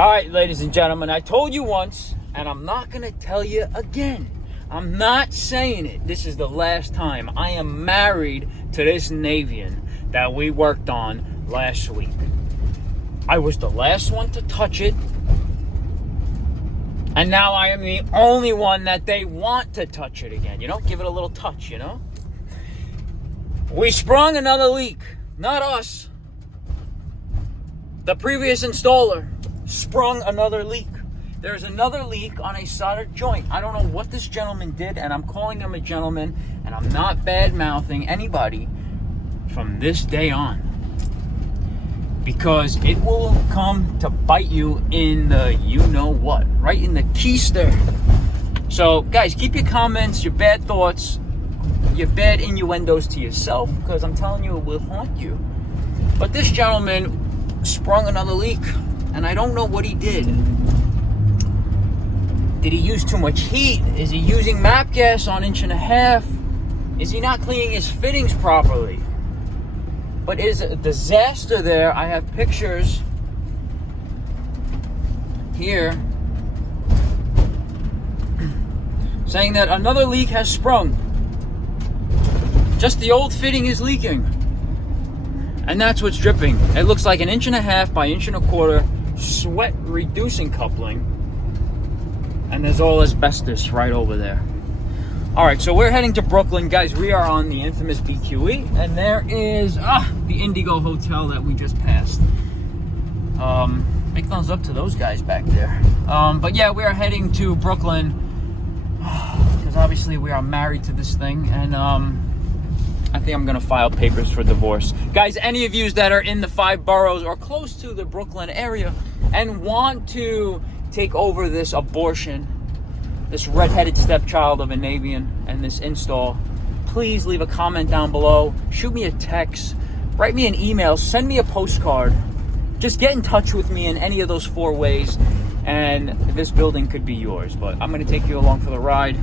All right, ladies and gentlemen, I told you once, and I'm not going to tell you again. I'm not saying it. This is the last time. I am married to this Navien that we worked on last week. I was the last one to touch it. And now I am the only one that they want to touch it again. You know, give it a little touch, you know? We sprung another leak. Not us. The previous installer sprung another leak. There's another leak on a soldered joint. I don't know what this gentleman did, and I'm calling him a gentleman, and I'm not bad-mouthing anybody from this day on. Because it will come to bite you in the you-know-what. Right in the keister. So, guys, keep your comments, your bad thoughts, your bad innuendos to yourself, because I'm telling you, it will haunt you. But this gentleman sprung another leak, and I don't know what he did. Did he use too much heat? Is he using MAP gas on 1.5 inches? Is he not cleaning his fittings properly? But it is a disaster there. I have pictures here saying that another leak has sprung. Just the old fitting is leaking. And that's what's dripping. It looks like 1.5 inches by 1.25 inches sweat reducing coupling. And there's all asbestos right over there. All right, so we're heading to Brooklyn. Guys, we are on the infamous BQE, and there is the Indigo Hotel that we just passed. Big thumbs up to those guys back there. But yeah, we are heading to Brooklyn because obviously we are married to this thing, and I think I'm gonna file papers for divorce. Guys, any of you that are in the 5 boroughs or close to the Brooklyn area and want to take over this abortion, this redheaded stepchild of a Navien and this install, please leave a comment down below. Shoot me a text, write me an email, send me a postcard. Just get in touch with me in any of those 4 ways, and this building could be yours. But I'm going to take you along for the ride.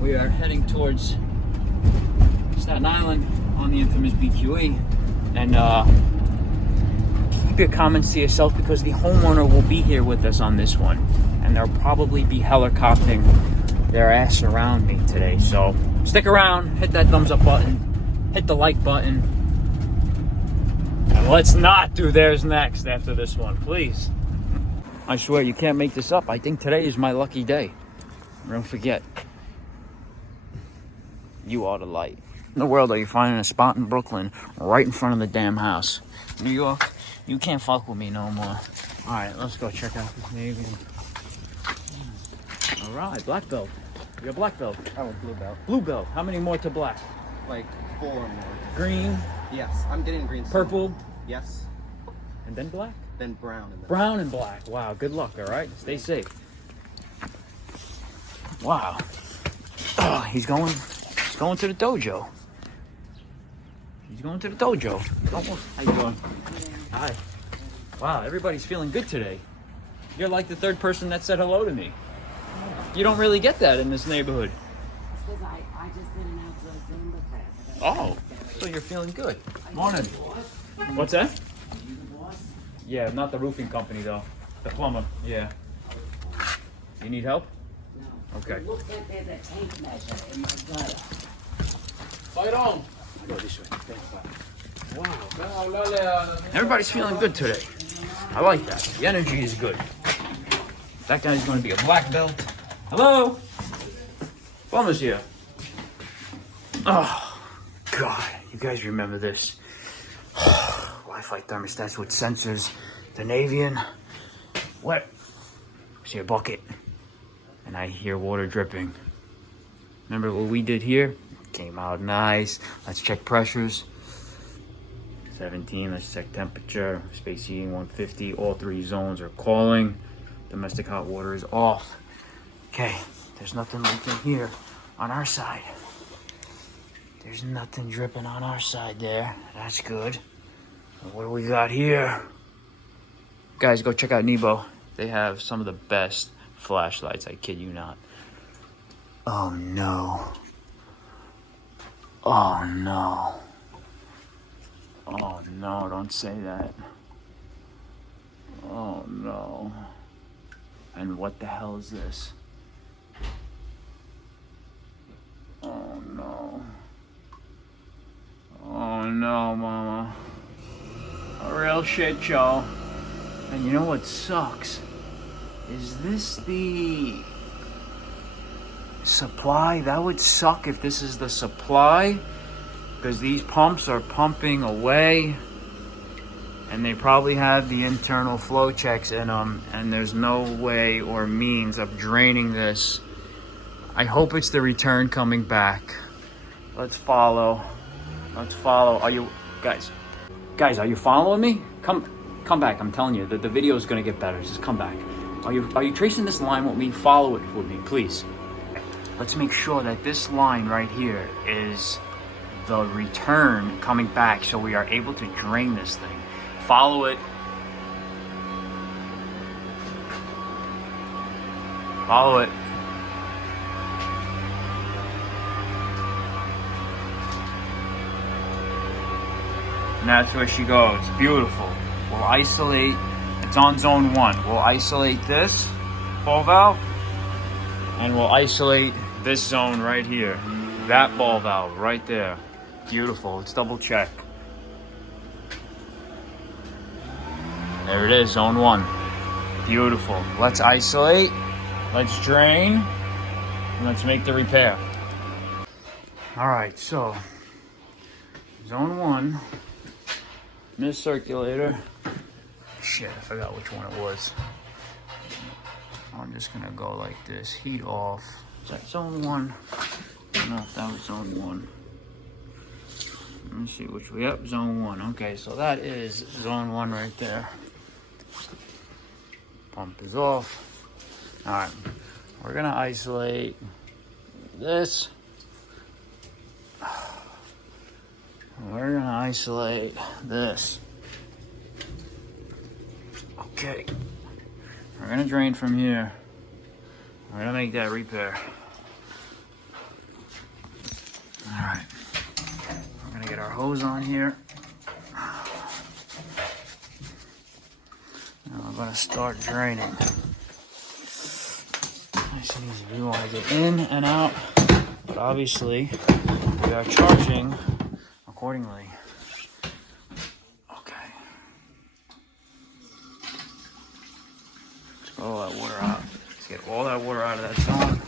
We are heading towards Staten Island on the infamous BQE, and keep your comments to yourself because the homeowner will be here with us on this one, and they'll probably be helicoptering their ass around me today. So stick around, hit that thumbs up button, hit the like button, and let's not do theirs next after this one, please. I swear you can't make this up. I think today is my lucky day. Don't forget, you are the light. In the world are you finding a spot in Brooklyn right in front of the damn house? New York, you can't fuck with me no more. All right, let's go check out this Navien. All right, black belt. You're a black belt. Oh, blue belt. Blue belt. How many more to black? Like 4 more. Green. Yes, I'm getting green soon. Purple. Yes. And then black? Then brown. And then brown and black. Wow, good luck, all right? Stay safe. Wow. Oh, he's going to the dojo. He's going to the dojo. How you doing? Hi. Wow, everybody's feeling good today. You're like the 3rd person that said hello to me. You don't really get that in this neighborhood. Because I just did an outdoor Zumba class. Oh, so you're feeling good. Morning. What's that? Yeah, not the roofing company though. The plumber. Yeah. You need help? No. Okay. It looks like there's a tape measure in my gutter. Fight on. Go this way. Wow. Everybody's feeling good today. I like that. The energy is good. That guy's going to be a black belt. Hello? Plumber's here. Oh, God. You guys remember this. Wi-Fi thermostats with sensors. The Navien. Wet. I see a bucket. And I hear water dripping. Remember what we did here? Came out nice. Let's check pressures. 17, let's check temperature. Space heating 150. All 3 zones are calling. Domestic hot water is off. Okay, there's nothing leaking here on our side. There's nothing dripping on our side there. That's good. And what do we got here? Guys, go check out Nebo. They have some of the best flashlights. I kid you not. Oh no. Oh no. Oh no, don't say that. Oh no. And what the hell is this? Oh no. Oh no, mama. A real shit show. And you know what sucks? Is this the supply? That would suck if this is the supply, because these pumps are pumping away and they probably have the internal flow checks in them, and there's no way or means of draining this. I hope it's the return coming back. Let's follow. Are you guys, are you following me? Come back. I'm telling you that the video is gonna get better. Just come back. Are you tracing this line with me? Follow it with me, please. Let's make sure that this line right here is the return coming back, so we are able to drain this thing. Follow it. Follow it. And that's where she goes. Beautiful. We'll isolate. It's on zone 1. We'll isolate this ball valve, and we'll isolate this zone right here. That ball valve right there. Beautiful. Let's double check. There it is, zone 1. Beautiful. Let's isolate. Let's drain. And let's make the repair. All right, so zone 1. This circulator. Shit, I forgot which one it was. I'm just gonna go like this. Heat off. Is that zone 1? I don't know if that was zone 1. Let me see which way. Yep, zone 1. Okay, so that is zone 1 right there. Pump is off. All right, we're gonna isolate this. We're gonna isolate this. Okay, we're gonna drain from here. We're gonna make that repair. All right, we're gonna get our hose on here. And we're gonna start draining. Nice and easy. We want to get in and out, but obviously we are charging accordingly. Okay. Let's get all that water out. Let's get all that water out of that zone.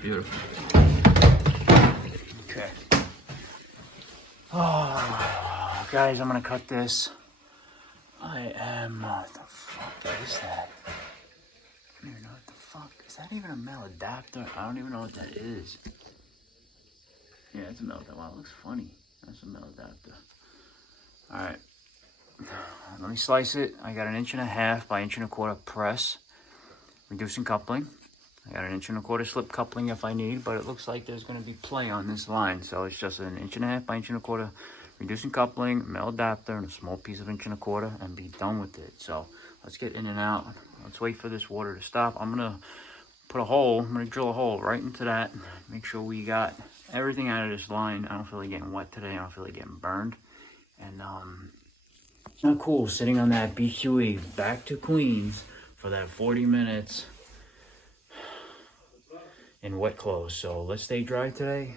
Beautiful. Okay. Oh, guys, I'm gonna cut this. What the fuck is that? I don't even know what the fuck. Is that even a male adapter? I don't even know what that is. Yeah, it's a male adapter. Wow, it looks funny. That's a male adapter. Alright. Let me slice it. I got 1.5 inch by 1.25 inch press. Reducing coupling. I got 1.25 inch slip coupling if I need, but it looks like there's going to be play on this line. So it's just 1.5 inch by 1.25 inch reducing coupling, male adapter, and a small piece of 1.25 inch and be done with it. So let's get in and out. Let's wait for this water to stop. I'm going to put a hole. I'm going to drill a hole right into that. Make sure we got everything out of this line. I don't feel like getting wet today. I don't feel like getting burned. And it's not cool sitting on that BQE back to Queens for that 40 minutes in wet clothes. So let's stay dry today.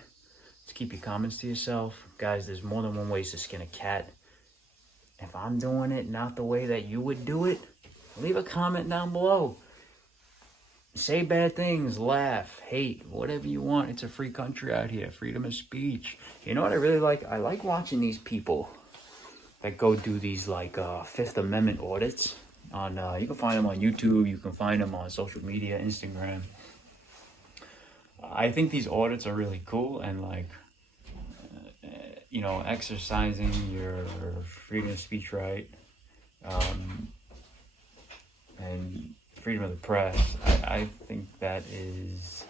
Let's keep your comments to yourself. Guys, there's more than one way to skin a cat. If I'm doing it not the way that you would do it, leave a comment down below. Say bad things, laugh, hate, whatever you want. It's a free country out here. Freedom of speech. You know what I really like? I like watching these people that go do these like Fifth Amendment audits. You can find them on YouTube. You can find them on social media, Instagram. I think these audits are really cool, and like, you know, exercising your freedom of speech right, and freedom of the press. I think that is,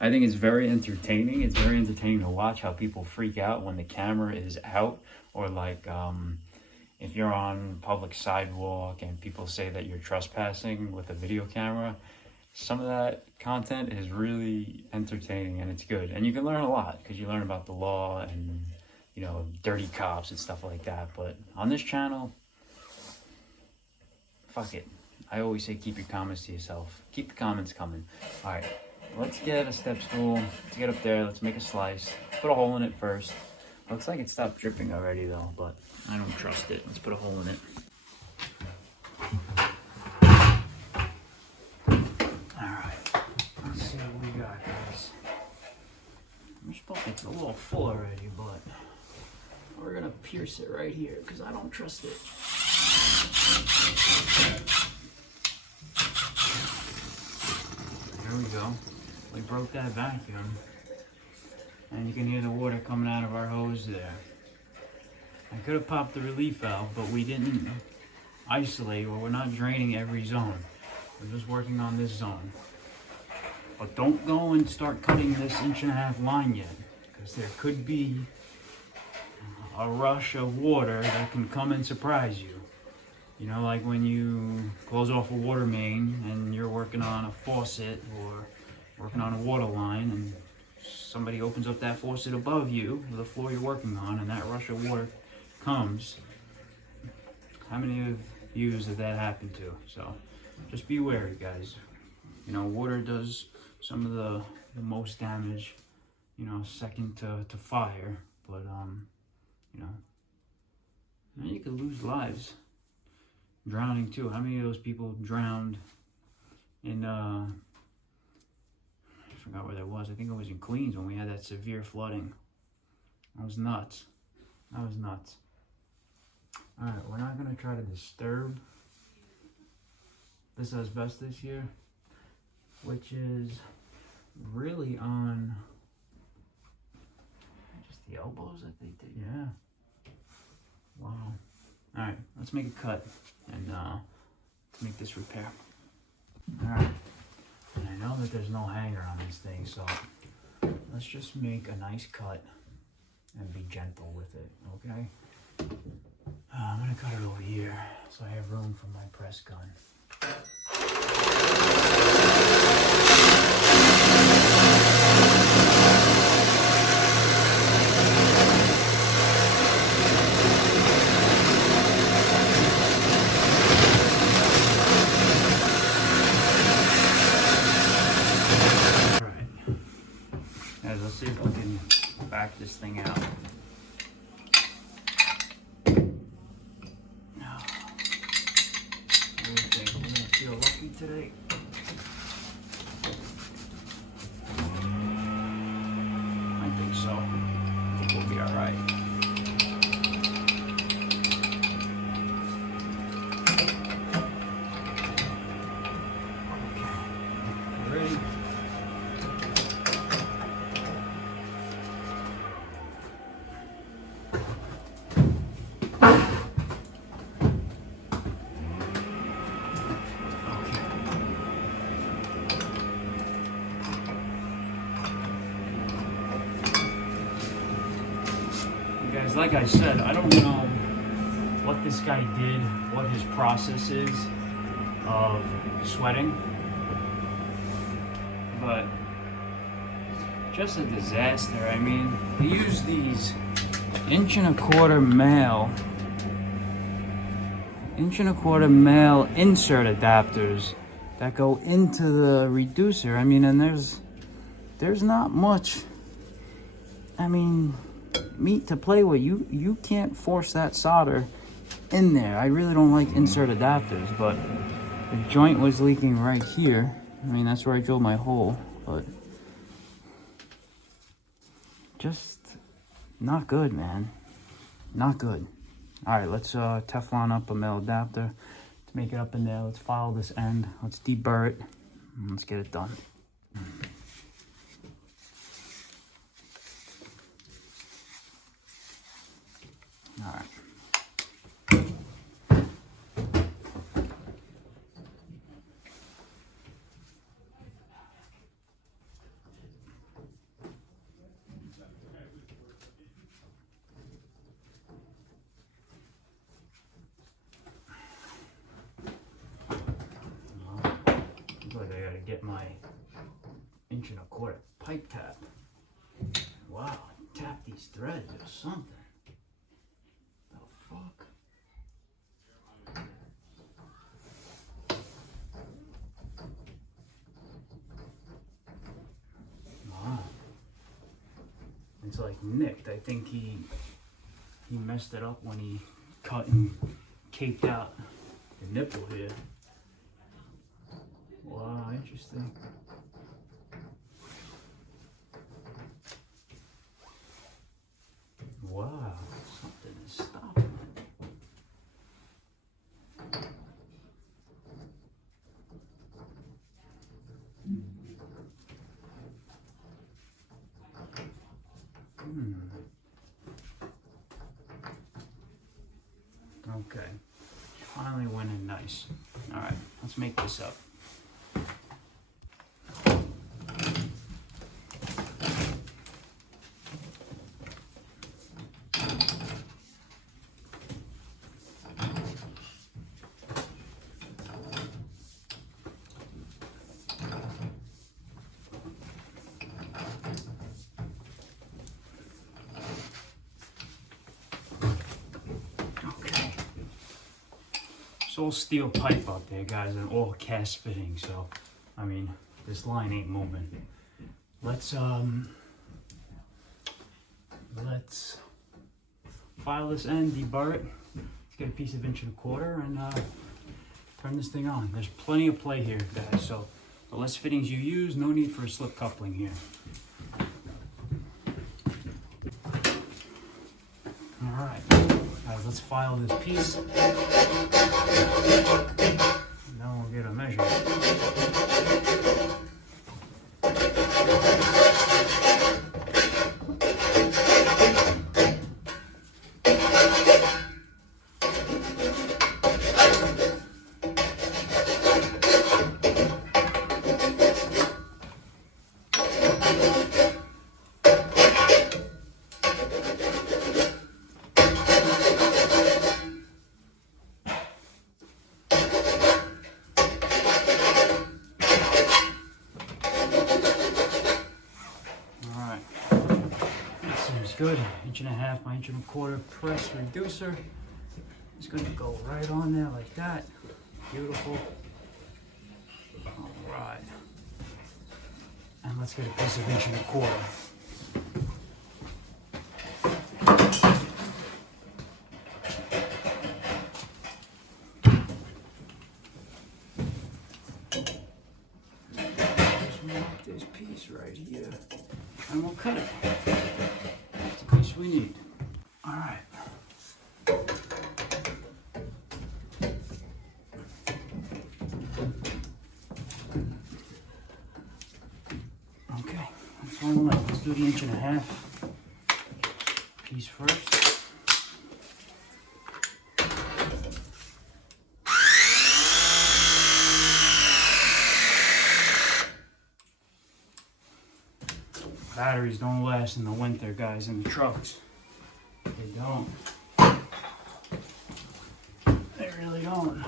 I think it's very entertaining. It's very entertaining to watch how people freak out when the camera is out, or like if you're on public sidewalk and people say that you're trespassing with a video camera. Some of that content is really entertaining and it's good. And you can learn a lot because you learn about the law and you know, dirty cops and stuff like that. But on this channel, fuck it. I always say keep your comments to yourself. Keep the comments coming. All right, let's get a step stool. Let's get up there. Let's make a slice. Put a hole in it first. Looks like it stopped dripping already though, but I don't trust it. Let's put a hole in it. Let's see what we got, guys. It's a little full already, but we're gonna pierce it right here because I don't trust it. There we go. We broke that vacuum, and you can hear the water coming out of our hose there. I could have popped the relief valve, but we didn't isolate, or we're not draining every zone. We're just working on this zone. But don't go and start cutting this 1.5-inch line yet, because there could be a rush of water that can come and surprise you. You know, like when you close off a water main and you're working on a faucet or working on a water line, and somebody opens up that faucet above you, the floor you're working on, and that rush of water comes. How many of you did that happen to? So just be wary, guys. You know, water does some of the most damage, you know, second to fire, but you know, and you could lose lives. Drowning too. How many of those people drowned in I forgot where that was. I think it was in Queens when we had that severe flooding. That was nuts. That was nuts. Alright, we're not gonna try to disturb this asbestos here, which is really on just the elbows that they did. Yeah. Wow. Alright, let's make a cut and let's make this repair. Alright, and I know that there's no hanger on this thing, so let's just make a nice cut and be gentle with it, okay? I'm gonna cut it over here so I have room for my press gun. Let's see if we can back this thing out. What do you think? We're gonna feel lucky today. I think so. I think we'll be alright. Okay. Ready? Guys, like I said, I don't know what this guy did, what his process is of sweating, but just a disaster. I mean, he used these 1.25-inch male insert adapters that go into the reducer. I mean, and there's not much, I mean, meat to play with. You can't force that solder in there. I really don't like insert adapters, but the joint was leaking right here. I mean, that's where I drilled my hole, but just not good, man. Not good. All right, let's Teflon up a male adapter to make it up in there. Let's file this end. Let's deburr it, and let's get it done. All right. Looks like I gotta get my 1.25-inch pipe tap. Wow, tap these threads or something. it's like nicked. I think he messed it up when he cut and caked out the nipple here. Wow, interesting. Wow, something is stopping it. Okay, finally went in nice. All right, let's make this up. It's all steel pipe up there, guys, and all cast fitting. So, I mean, this line ain't moving. Let's file this end, deburr it. Let's get a piece of 1.25 and turn this thing on. There's plenty of play here, guys. So, the less fittings you use, no need for a slip coupling here. All right, guys, let's file this piece. Now we'll get a measure. Good, 1.5 by 1.25 press reducer. It's going to go right on there like that. Beautiful. All right. And let's get a piece of 1.25. Just mark this piece right here, and we'll cut it. We need. All right. Okay, that's all left. Let's do the 1.5 piece first. Batteries don't last in the winter, guys, in the trucks. They don't. They really don't.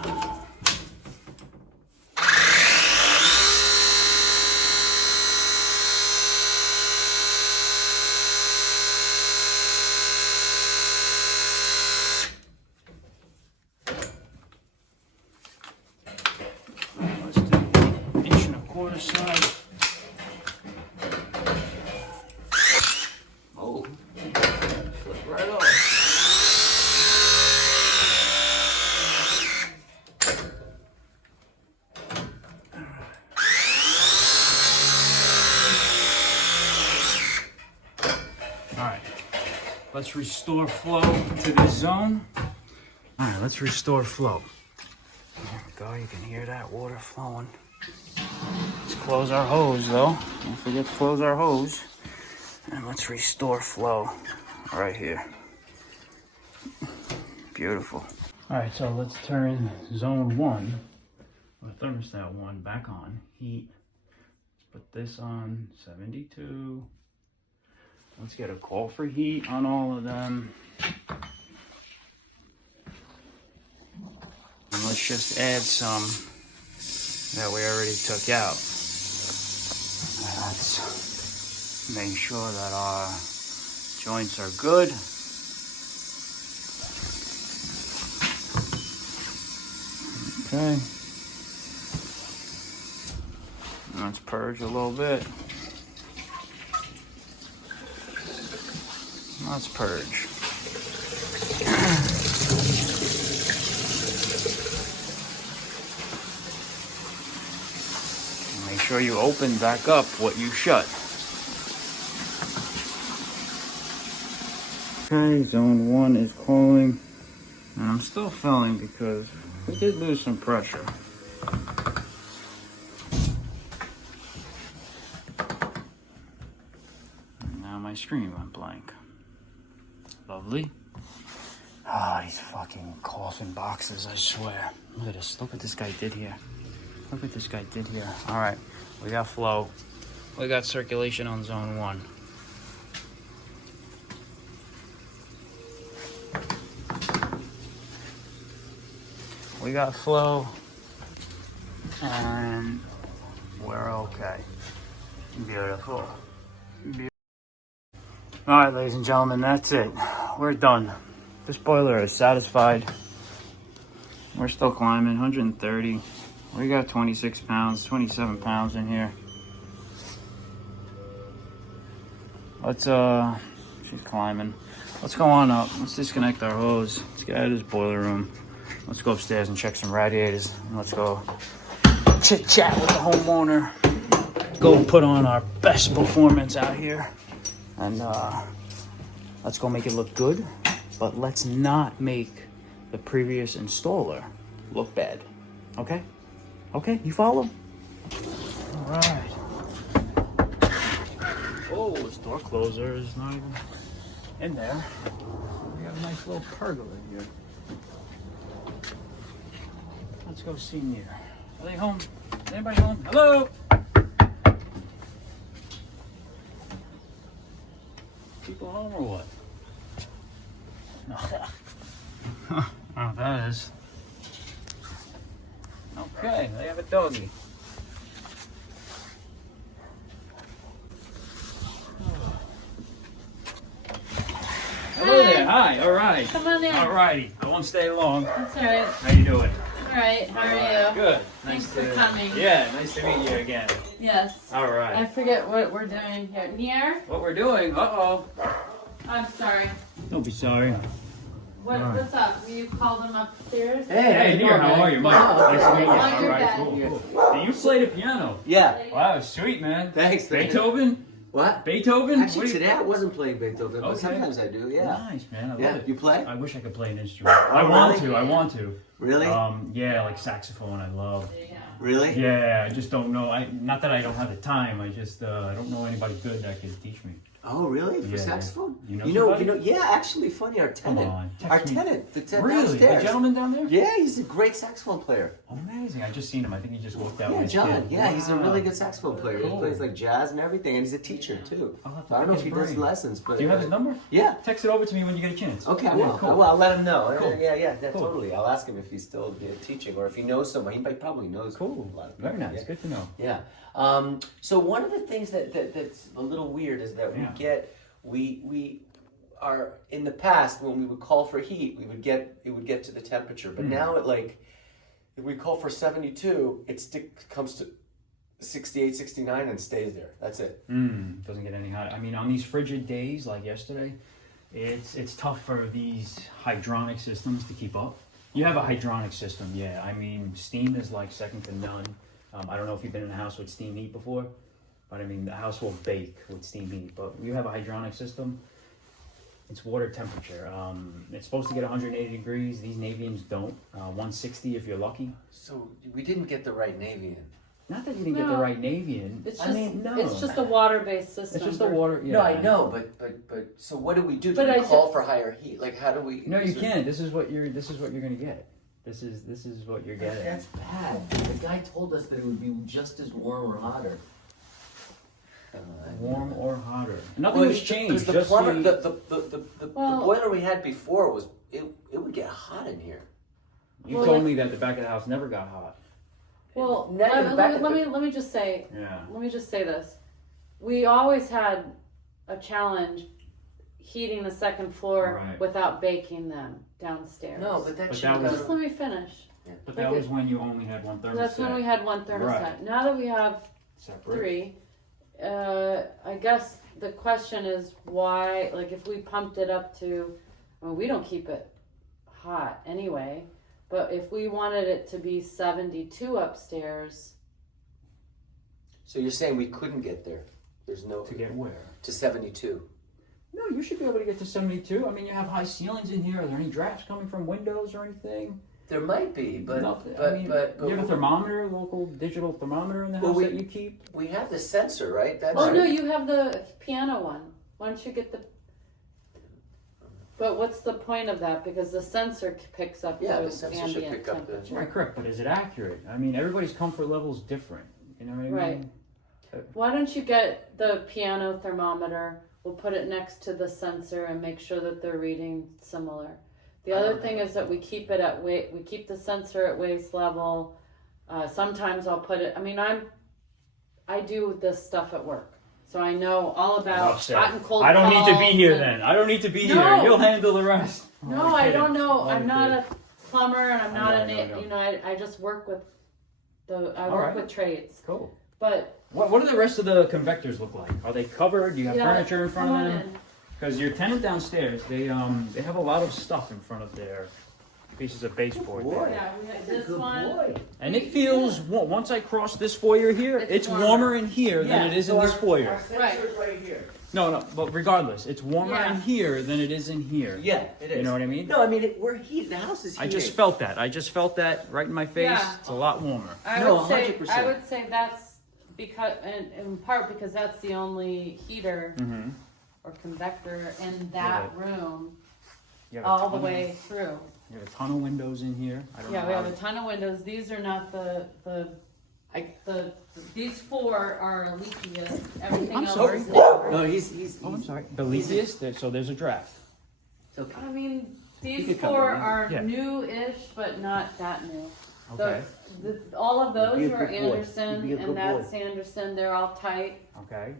Let's do 1.25 side. Let's restore flow to this zone. All right, let's restore flow. There we go, you can hear that water flowing. Let's close our hose though. Don't forget to close our hose. And let's restore flow right here. Beautiful. All right, so let's turn zone 1, or thermostat 1, back on. Heat. Let's put this on 72. Let's get a call for heat on all of them. And let's just add some that we already took out. Let's make sure that our joints are good. Okay. Let's purge a little bit. Let's purge. Make sure you open back up what you shut. Okay, zone 1 is calling. And I'm still filling because we did lose some pressure. And now my screen went blank. Lovely. Ah, these fucking coffin boxes, I swear. Look at this. Look what this guy did here. Look what this guy did here. All right, we got flow. We got circulation on zone 1. We got flow. And we're okay. Beautiful. All right, ladies and gentlemen, that's it. We're done. This boiler is satisfied. We're still climbing, 130. We got 26 pounds, 27 pounds in here. Let's, she's climbing. Let's go on up. Let's disconnect our hose. Let's get out of this boiler room. Let's go upstairs and check some radiators. And let's go chit chat with the homeowner. Go put on our best performance out here. And let's go make it look good. But let's not make the previous installer look bad. Okay? Okay, you follow? All right. Oh, this door closer is not even in there. We have a nice little pergola here. Let's go see Nia. Are they home? Is anybody home? Hello? People home or what? No. Oh, that is. Okay, they have a doggy. Hello there. Hi. All right. Come on in. All righty. I won't stay long. That's all right. How you doing? All right. How are you? Good. Thanks for coming. Yeah, nice to meet you again. Yes. All right. I forget what we're doing here. Near? What we're doing? Uh-oh. I'm sorry. Don't be sorry. What, All right. What's up? You called them upstairs? Hey, Nia, how are you, Mike? Nice to meet you. Oh, All you're right, bad. cool. Hey, you play the piano. Yeah. Wow, sweet, man. Thanks. Beethoven? What? Beethoven? Actually, What do you- today I wasn't playing Beethoven, but Okay. sometimes I do. Yeah. Nice, man. I love Yeah. it. You play? I wish I could play an instrument. I Oh, want really? to. I want to. Really? Yeah, like saxophone. I love. Really? Yeah, I just don't know. Not that I don't have the time. I just I don't know anybody good that can teach me. Oh, really? For Yeah, saxophone? you know You somebody? know. Yeah, actually, funny. Our tenant. on, text Our me. tenant. The tenant Really? downstairs. The gentleman down there? Yeah, he's a great saxophone player. Amazing. I just seen him. I think he just walked out Yeah, with his John. kid. Yeah, he's a Wow. really good saxophone player. Cool. He plays like jazz and everything, and he's a teacher too. I'll have to I don't know pick if he his does brain. lessons, but Do you have his number? Yeah. Text it over to me when you get a chance. Okay, I Yeah, will. cool. Well, I'll let him know. Cool. Yeah, Cool. totally. I'll ask him if he's still teaching or if he knows someone. He probably knows Cool. a lot of people. Very nice. Yeah. Good to know. Yeah. So one of the things that's a little weird is that we are in the past when we would call for heat, it would get to the temperature, but now if we call for 72, it comes to 68, 69 and stays there. That's it. Doesn't get any hotter. I mean, on these frigid days like yesterday, it's tough for these hydronic systems to keep up. You have a hydronic system, yeah. I mean, steam is like second to none. I don't know if you've been in a house with steam heat before, but I mean, the house will bake with steam heat. But you have a hydronic system, it's water temperature. It's supposed to get 180 degrees. These Naviens don't. 160 if you're lucky. So we didn't get the right Navien. Not that you didn't get the No. right Navien. It's I just, mean, no. it's just a water-based system. It's just a water. Yeah. No, I know, but so what do we do? Do But we I call for higher heat? Like how do we? No, you can't. This is what you're gonna get. This is what you're getting. That's bad. The guy told us that it would be just as warm or hotter. Warm or hotter. Nothing has changed. The Just plumber, the- the Well- boiler we had before was it would get hot in here. You Well, told like- me that the back of the house never got hot. Well, Not in the back of let me just say this. We always had a challenge heating the second floor Right. without baking them downstairs. No, but But should that was- Just let me finish. But that was when you only had one thermostat. That's when we had one thermostat. Right. Now that we have Separate. 3, I guess the question is why, like if we pumped it up to, well, we don't keep it hot anyway, but if we wanted it to be 72 upstairs, So you're saying we couldn't get there? There's no To get where? to 72. No, you should be able to get to 72. I mean, you have high ceilings in here. Are there any drafts coming from windows or anything? There might be, but Nothing. but, I mean, but you have a thermometer, local digital thermometer in the house that you keep? we have the sensor, right? That's oh right. no, you have the piano one. Why don't you get the? But what's the point of that? Because the sensor picks up Yeah, the the sensor should ambient pick up the- temperature. Right, correct. But is it accurate? I mean, everybody's comfort level is different. You know what I mean? Right. Why don't you get the piano thermometer? We'll put it next to the sensor and make sure that they're reading similar. The other thing is that we keep it at weight. We keep the sensor at waist level. Sometimes I'll put it. I mean, I do this stuff at work, so I know all about hot and cold. I don't need to be calls here and- then. I don't need to be No. here. You'll handle the rest. No, I don't know. I'm not a plumber, and I'm not know. you know, I just work with I All work right. with trades. Cool. But What do the rest of the convectors look like? Are they covered? Do you have yeah, furniture in front come of on them? in. Because your tenant downstairs, they have a lot of stuff in front of their pieces of baseboard. there. Yeah, we have this one. And it feels once I cross this foyer here, It's it's warmer. warmer in here than it is in this foyer. Our sensor's right here. No, but regardless, it's warmer Yeah. in here than it is in here. Yeah, it is. You know what I mean? No, I mean we're heated. The house is I heated. just felt that. I just felt that right in my face. Yeah. It's a lot warmer. No, I 100%. would say that's because, and in part because that's the only heater Mm-hmm. or convector in that room You have a all the ton way through. You have a ton of windows in here. I don't Yeah, know we how have a ton of windows. These are not the these four are leakiest. Everything I'm else sorry. is newer. No, he's. Oh, I'm sorry. The leakiest, so there's a draft. It's okay. I mean, these could come four in, yeah. are Yeah. new-ish, but not that new. Okay. All of those Be a are good boy. Anderson, Be a good and that's Anderson. They're all tight. Okay.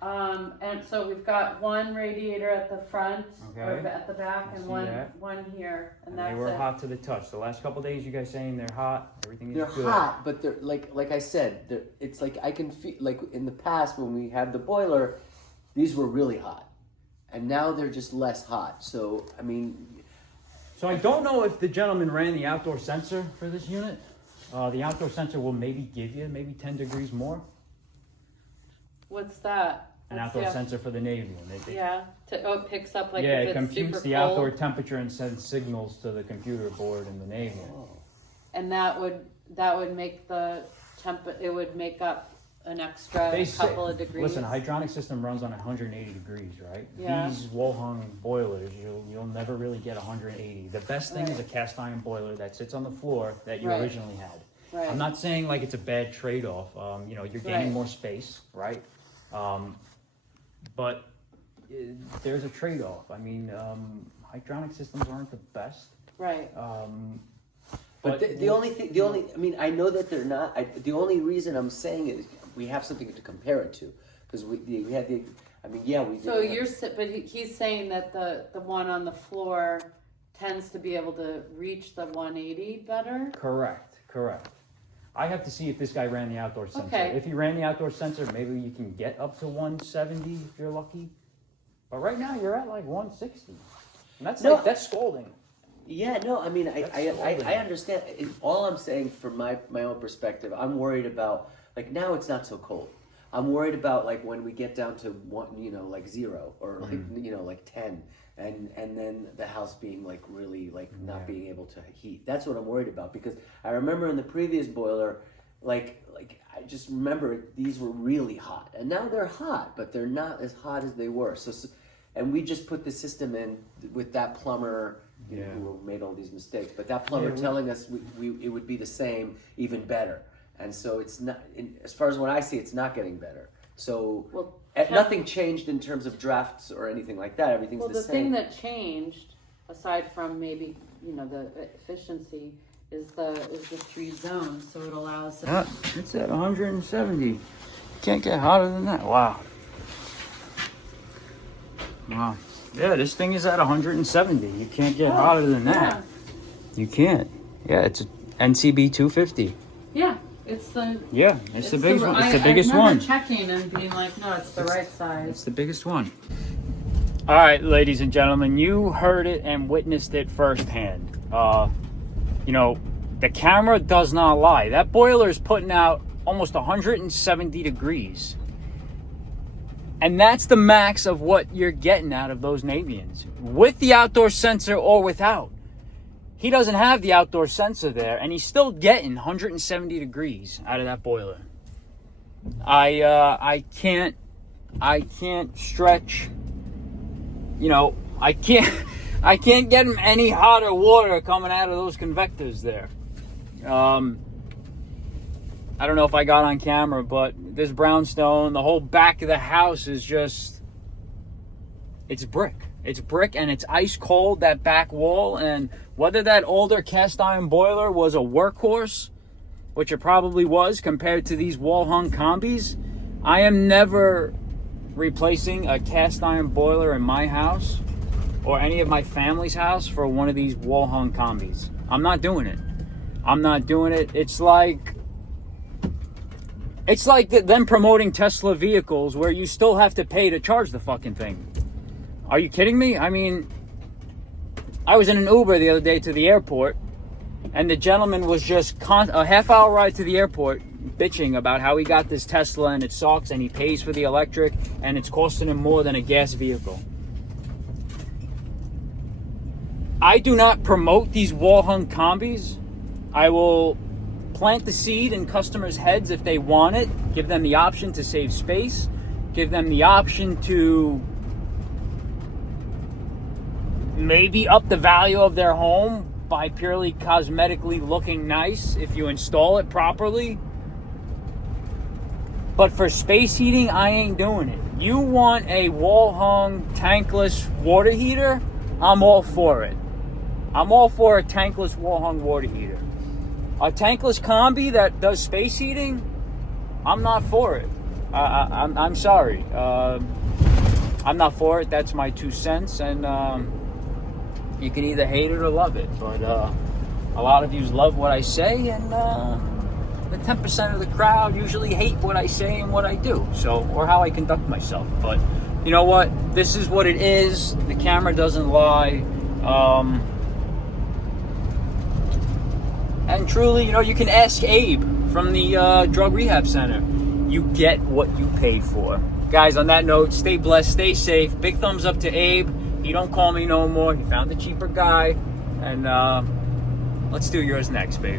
And so we've got one radiator at the front, or Okay. at the back, I and see one that. here, and And that's they were it. hot to the touch. The last couple days, you guys saying they're hot. Everything is They're good. hot, but they're like I said. It's like I can feel like in the past when we had the boiler, these were really hot, and now they're just less hot. So I mean, So I don't know if the gentleman ran the outdoor sensor for this unit. The outdoor sensor will maybe give you maybe 10 degrees more. What's that? An What's outdoor the- sensor for the Navien. Yeah. It picks up like yeah, if it it's computes super the cold, outdoor temperature and sends signals to the computer board in the Navien. and that would make the it would make up an extra They say, couple of degrees. listen, a hydronic system runs on 180 degrees, right? Yeah. These wall-hung boilers, you'll never really get 180. The best thing is a cast iron boiler that sits on the floor that you Right. originally had. Right. I'm not saying like it's a bad trade-off. You're gaining Right. more space, right? But there's a trade-off. I mean, hydronic systems aren't the best. Right. but the only thing, I mean, I know that they're not. The only reason I'm saying it is we have something to compare it to because we had the. I mean, yeah, we did. So but he's saying that the one on the floor tends to be able to reach the 180 better. Correct. I have to see if this guy ran the outdoor sensor. Okay. If he ran the outdoor sensor, maybe you can get up to 170 if you're lucky. But right now you're at like 160. And that's scalding. Yeah, no, I mean, I understand. All I'm saying from my own perspective, I'm worried about, like, now it's not so cold. I'm worried about, like, when we get down to one, like 0 or, like, like 10, and then the house being, like, really, like, not being able to heat. That's what I'm worried about, because I remember in the previous boiler, like I just remember these were really hot. And now they're hot, but they're not as hot as they were. So and we just put the system in with that plumber, who made all these mistakes, but that plumber telling us it would be the same, even better. And so it's not, as far as what I see, it's not getting better. So nothing changed in terms of drafts or anything like that. Everything's the same. Thing that changed, aside from maybe the efficiency, is the 3 zones. So it allows. It's at 170. You can't get hotter than that. Wow. Yeah, this thing is at 170. You can't get hotter than that. You can't. Yeah, it's a NCB 250. Yeah, It's the Yeah, it's the biggest one. It's the biggest I remember one. checking and being like, no, it's the right It's size. the biggest one. All right, ladies and gentlemen, you heard it and witnessed it firsthand. You know, the camera does not lie. That boiler is putting out almost 170 degrees. And that's the max of what you're getting out of those Naviens. With the outdoor sensor or without. He doesn't have the outdoor sensor there, and he's still getting 170 degrees out of that boiler. I can't stretch, you know, I can't get him any hotter water coming out of those convectors there. I don't know if I got on camera, but this brownstone, the whole back of the house is just, it's brick. It's brick and it's ice cold, that back wall. And whether that older cast iron boiler was a workhorse, which it probably was compared to these wall hung combis, I am never replacing a cast iron boiler in my house or any of my family's house for one of these wall hung combis. I'm not doing it. I'm not doing it. It's like them promoting Tesla vehicles where you still have to pay to charge the fucking thing. Are you kidding me? I mean, I was in an Uber the other day to the airport, and the gentleman was just a half-hour ride to the airport bitching about how he got this Tesla and it sucks and he pays for the electric and it's costing him more than a gas vehicle. I do not promote these wall-hung combis. I will plant the seed in customers' heads if they want it, give them the option to save space, give them the option to maybe up the value of their home by purely cosmetically looking nice if you install it properly. But for space heating, I ain't doing it. You want a wall-hung tankless water heater? I'm all for it. I'm all for a tankless wall-hung water heater. A tankless combi that does space heating, I'm not for it. I'm sorry. I'm not for it. That's my 2 cents. And you can either hate it or love it. But a lot of you love what I say, and the 10% of the crowd usually hate what I say and what I do. So, or how I conduct myself. But you know what? This is what it is. The camera doesn't lie. And truly, you know, you can ask Abe from the drug rehab center. You get what you pay for. Guys, on that note, stay blessed, stay safe. Big thumbs up to Abe. He don't call me no more. He found a cheaper guy. And let's do yours next, baby.